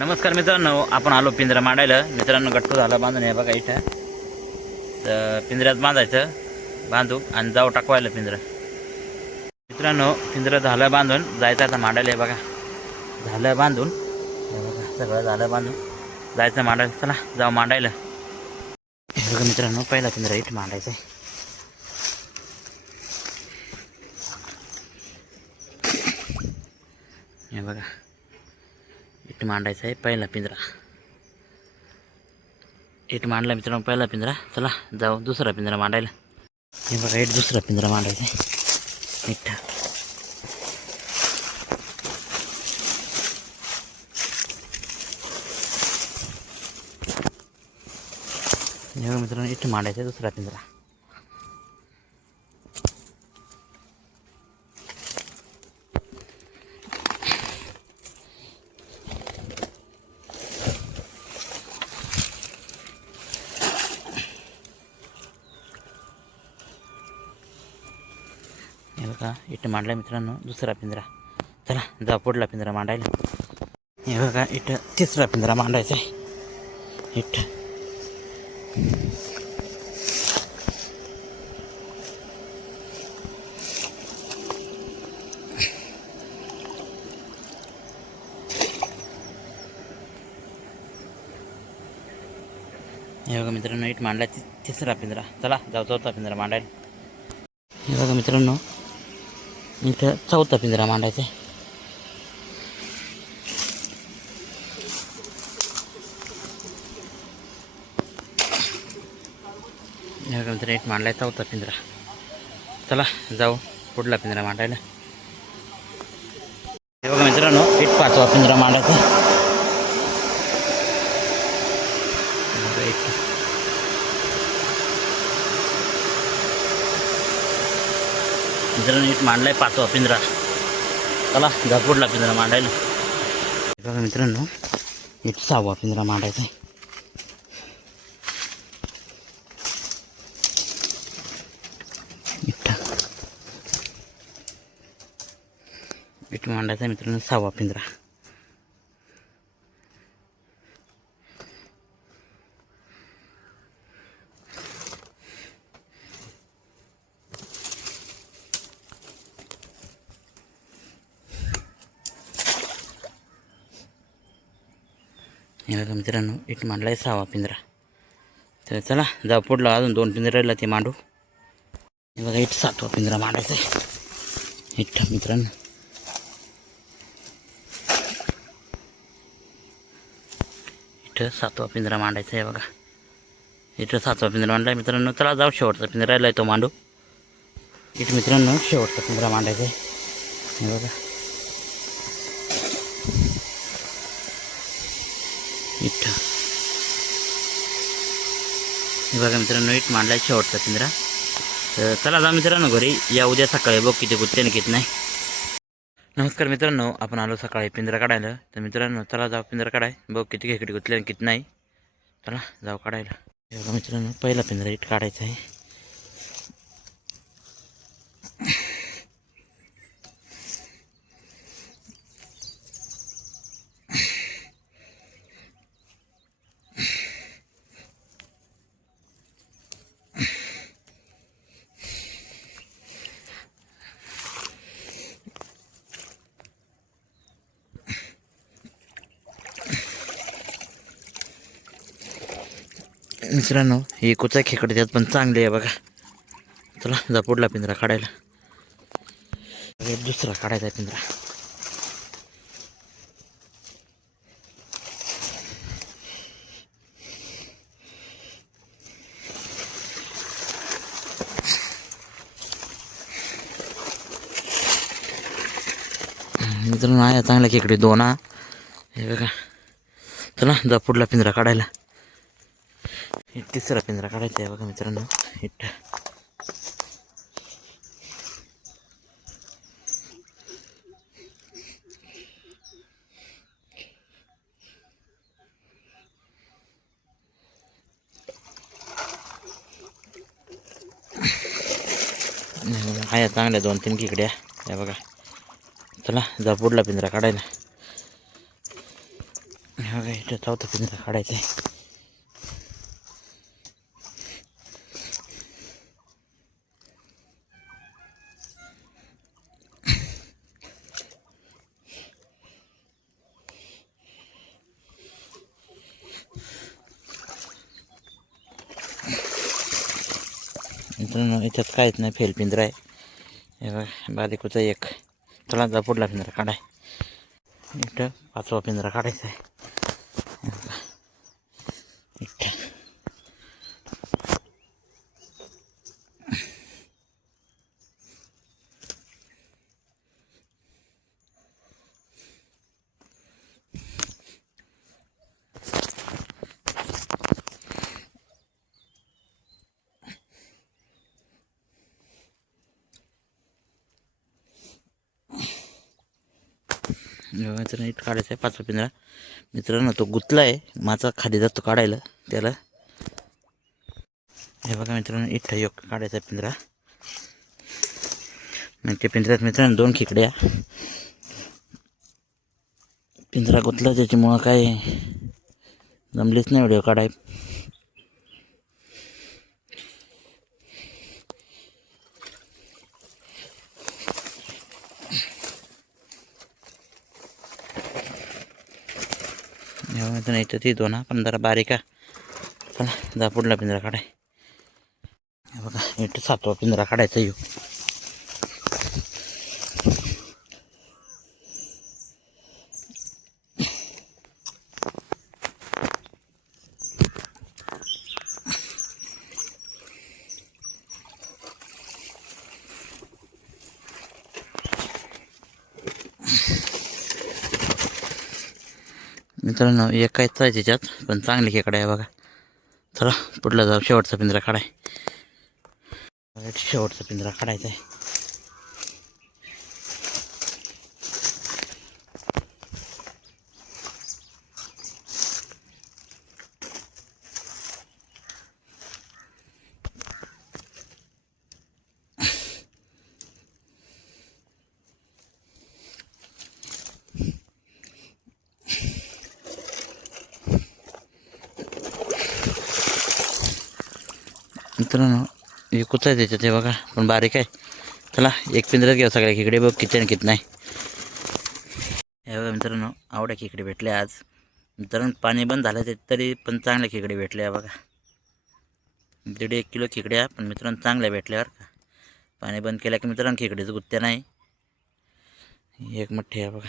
नमस्कार मित्रांनो आपण आलो पिंजरा मांडायला. मित्रांनो गट्टू झाला बांधून हे बघा इथं. तर पिंजऱ्यात बांधायचं बांधू आणि जाऊ टाकवायला पिंजरं. मित्रांनो पिंजरं झालं बांधून जायचं आता मांडायला हे बघा. झालं बांधून. हे बघा सगळं झालं बांधून. जायचं मांडायला चला जाऊ मांडायला. हे बघा मित्रांनो पहिला पिंजरा इथं मांडायचं आहे. हे बघा. इट मांडायचा आहे पहिला पिंजरा. इट मांडला मित्रांनो पहिला पिंजरा. चला जाऊ दुसरा पिंजरा मांडायला. हे बघा इट दुसरा पिंजरा मांडायचा आहे. इट हे मित्रांनो इट मांडायचा आहे दुसरा पिंजरा हे बघा इथं मांडला मित्रांनो दुसरा पिंजरा. चला जा पुढला पिंजरा मांडायला. हे बघा इथं तिसरा पिंजरा मांडायचा आहे. इथं हे बघा मित्रांनो इट मांडला तिसरा पिंजरा. चला जाऊ चौथा पिंजरा मांडायला. हे बघा मित्रांनो इथं चौथा पिंजरा मांडायचा आहे. हे मांडलाय चौथा पिंजरा. चला जाऊ पुढला पिंजरा मांडायला. हे बघा मित्रांनो एक पाचवा पिंजरा मांडायचा पिंजरा नीट मांडलाय पाचवा पिंजरा. चला पुढला पिंजरा मांडायला. बघा मित्रांनो इट सहावा पिंजरा मांडायचा आहे. मांडायचा मित्रांनो सहावा पिंजरा. बघा मित्रांनो इट आहे सहावा पिंजरा. तर चला जा पुढला अजून दोन पिंजरा राहिला ते मांडू. हे बघा इट सातवा पिंजरा मांडायचा आहे. इट मित्रांनो. इथं सातवा पिंजरा मांडायचा आहे बघा. इथं सातवा पिंजरा मांडला मित्रांनो. चला जाऊ शेवटचा पिंजरा राहिला आहे तो मांडू. इथं मित्रांनो शेवटचा पिंजरा मांडायचा आहे. बघा. इथं हे बघा मित्रांनो इट मांडलाय शेवटचा पिंजरा तर चला जा मित्रांनो घरी. या उद्या सकाळी बघ किती कुत्ते आणि किती नाही. नमस्कार मित्रांनो आपण आलो सकाळी पिंजरा काढायला. तर मित्रांनो चला जाऊ पिंजरा काढाय. बघ किती खेकडी कुतले आणि किती नाही. चला जाऊ काढायला. हे बघा मित्रांनो पहिला पिंजरा इट काढायचा आहे. मित्रांनो ही कुचा खेकडे त्यात पण चांगली आहे बघा. चला जा पुढला पिंजरा काढायला. एक दुसरा काढायचा आहे पिंजरा. मित्रांनो आहे चांगल्या खेकडे दोन हा. हे बघा. चला जा पुढला पिंजरा काढायला. तिसरा पिंजरा काढायचा आहे बघा मित्रांनो. इट आहे चांगल्या दोन तीन किकड्या या बघा. चला जा पुढला पिंजरा काढायला. हे बघा इथं चौथा पिंजरा काढायचा आहे. मित्रांनो याच्यात काहीच नाही फेल पिंजरा आहे. हे बघा बालिकोचा एक. चला जा पुढला पिंजरा काढाय. इथं पाचवा पिंजरा काढायचा आहे. मित्रांनो इथं काढायचा आहे पाचवा पिंजरा. मित्रांनो तो गुतला आहे. माझा खाली जातो काढायला. त्याला हे बघा मित्रांनो इथं योग काढायचा आहे पिंजरा. आणि त्या पिंजऱ्यात मित्रांनो दोन खिकड्या. पिंजरा गुतला त्याच्यामुळं काय जमलीच नाही व्हिडिओ काढाय. एवढं नाही तर ती दोन हा पण जरा बारीक चला जा पुढला पिंजरा काढाय. बघा इथं सातवा पिंजरा काढायचा येऊ मित्रांनो एक काहीच आहे त्याच्यात पण चांगली खेकडे आहे बघा. चला पुढला जाऊ. शेवटचा पिंजरा काढाय. शेवटचा पिंजरा काढायचा आहे. मित्रांनो हे आहे त्याच्यात? हे बघा पण बारीक आहे. चला एक पिंजरात घ्या सगळ्या खेकडे बघ किती किती नाही. हे बघा मित्रांनो आवड्या खेकडे भेटले आज. मित्रांनो पाणी बंद झालं ते तरी पण चांगले खेकडे भेटले बघा. दीड एक किलो खेकड्या पण मित्रांनो चांगल्या भेटल्यावर बरं का. पाणी बंद केल्या की मित्रांनो खेकडेचं गुत्त्या नाही. एक मठ्ठे आहे बघा.